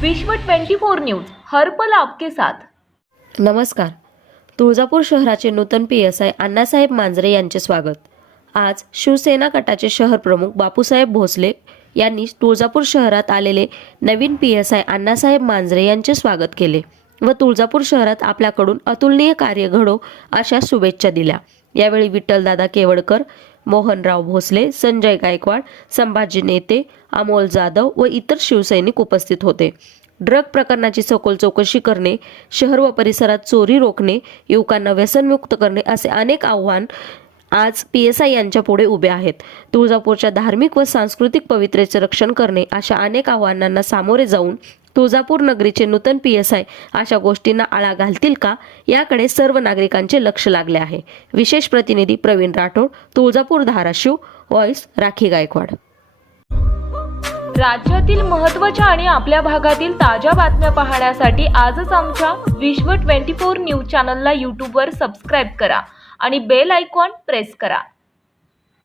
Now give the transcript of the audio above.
विश्व 24 न्यूज हर्पल आपके साथ. नमस्कार. तुळजापूर शहराचे नूतन P S I Annasaheb Manjare यांचे स्वागत. आज शिवसेना गटाचे शहर प्रमुख बापूसाहेब भोसले यांनी तुळजापूर शहरात आलेले नवीन P S I Annasaheb Manjare यांचे स्वागत केले व तुळजापूर शहरात आपल्याकडून अतुलनीय कार्य घडो अशा शुभेच्छा दिल्या. यावेळी विठ्ठलदादा केवडकर मोहनराव भोसले संजय गायकवाड संभाजी नेते अमोल जाधव व इतर शिवसैनिक उपस्थित होते. ड्रग प्रकरणाची सखोल चौकशी करणे शहर व परिसरात चोरी रोखणे युवकांना व्यसनमुक्त करणे असे अनेक आव्हान आज पी एस आय यांच्या पुढे उभे आहेत. तुळजापूरच्या धार्मिक व सांस्कृतिक पवित्रेचे रक्षण करणे अशा अनेक आव्हानांना सामोरे जाऊन तुळजापूर नगरीचे नूतन पी एस आय अशा गोष्टींना आळा घालतील का? याकडे सर्व नागरिकांचे लक्ष लागले आहे. विशेष प्रतिनिधी प्रवीण राठोड तुळजापूर धाराशिव व्हॉइस राखी गायकवाड. राज्यातील महत्त्वाच्या आणि आपल्या भागातील ताज्या बातम्या पाहण्यासाठी आजच आमच्या विश्व 24 न्यूज चॅनलला यूट्यूबवर सबस्क्राईब करा आणि बेल आयकॉन प्रेस करा.